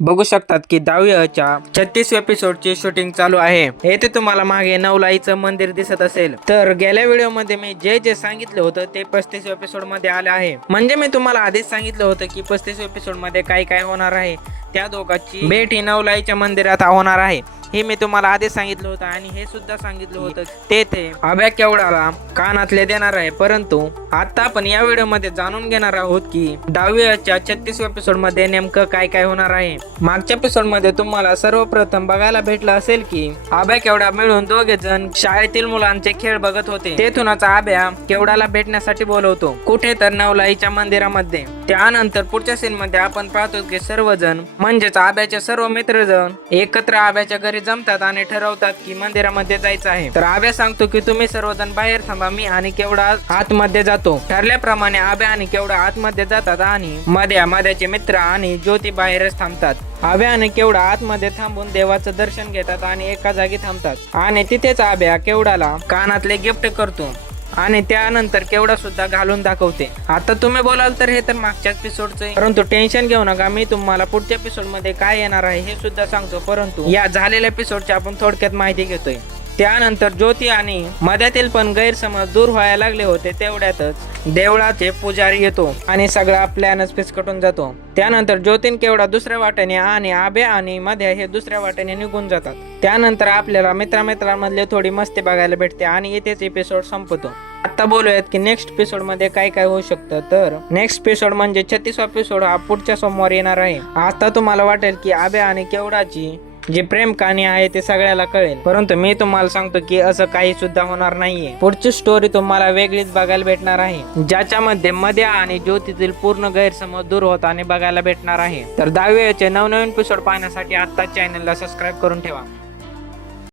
बघू शकतात की दहावीच्या छत्तीस एपिसोडची शूटिंग चालू आहे. येथे तुम्हाला मागे नवलाईचं मंदिर दिसत असेल. तर गेल्या व्हिडिओमध्ये मी जे जे सांगितलं होतं ते पस्तीस एपिसोडमध्ये आले आहे. म्हणजे मी तुम्हाला आधीच सांगितलं होतं की पस्तीस एपिसोडमध्ये काय काय होणार आहे. त्या दोघांची भेट ही नवलाईच्या मंदिरात होणार आहे. हे मी तुम्हाला आधीच सांगितलं होतं आणि हे सुद्धा सांगितलं होतं. तेथे अभ्या केवढाला कानातले देणार आहे परंतु आता आपण या व्हिडिओमध्ये जाणून घेणार आहोत की दहावीच्या छत्तीस एपिसोडमध्ये नेमकं काय काय होणार आहे. मागच्या एपिसोडमध्ये तुम्हाला सर्वप्रथम बघायला भेटलं असेल की आभ्या केवडा मिळून दोघे जण शाळेतील मुलांचे खेळ बघत होते. तेथूनच आभ्या केवडाला भेटण्यासाठी बोलवतो. कुठे तर नवलाईच्या मंदिरामध्ये. त्यानंतर पुढच्या सीन मध्ये आपण पाहतो की सर्वजण म्हणजेच आब्याचे सर्व मित्रजण एकत्र आब्याच्या घरी जमतात आणि ठरवतात की मंदिरामध्ये जायचं आहे. तर आभ्या सांगतो की तुम्ही सर्वजण बाहेर थांबा मी आणि केवढा आतमध्ये जातो. ठरल्याप्रमाणे आभ्या आणि केवढा आतमध्ये जातात आणि मध्या मध्याचे मित्र आणि ज्योती बाहेरच थांबतात. आभ्या आणि केवढा आतमध्ये थांबून देवाचं दर्शन घेतात आणि एका जागी थांबतात. आणि तिथेच आभ्या केवडाला कानातले गिफ्ट करतो. आणि त्यानंतर केवढा सुद्धा घालून दाखवते. आता तुम्ही बोलाल तर हे तर मागच्या एपिसोडचं परंतु टेन्शन घेऊ नका मी तुम्हाला पुढच्या एपिसोडमध्ये काय येणार आहे हे सुद्धा सांगतो. परंतु या झालेल्या एपिसोडची आपण थोडक्यात माहिती घेतोय. त्यानंतर ज्योती आणि मध्यातील पण गैरसमज दूर व्हायला लागले होते तेवढ्यातच देवळाचे पुजारी येतो आणि सगळा प्लॅनच फिसकटून जातो. त्यानंतर ज्योतीन केवढा दुसऱ्या वाट्याने आणि आबे आणि मध्या हे दुसऱ्या वाट्याने निघून जातात. त्यानंतर आपल्याला मित्रामित्रांमधले थोडी मस्ती बघायला भेटते आणि इथेच एपिसोड संपतो. आता बोलूयात की नेक्स्ट एपिसोडमध्ये काय काय होऊ शकतं? तर नेक्स्ट एपिसोड म्हणजे छत्तीस एपिसोड हा पुढच्या सोमवारी येणार आहे. आता तुम्हाला वाटेल की आबे आणि केवडाची जी प्रेम कहाणी आहे ते सगळ्याला कळेल. परंतु मी तुम्हाला सांगतो की असं काही सुद्धा होणार नाहीये. पुढची स्टोरी तुम्हाला वेगळीच बघायला भेटणार आहे. ज्याच्यामध्ये मध्या आणि ज्योतीतील पूर्ण गैरसमज दूर होताना बघायला भेटणार आहे. तर दहावीचे नवनवीन एपिसोड पाहण्यासाठी आता चॅनलला सबस्क्राईब करून ठेवा.